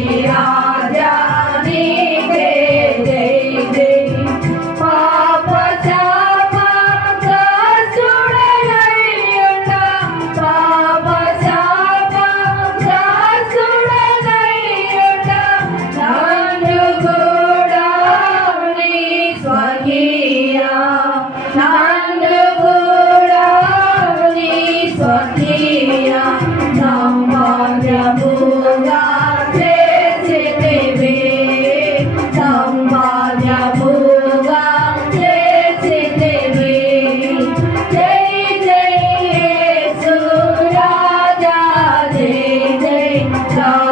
Yeah.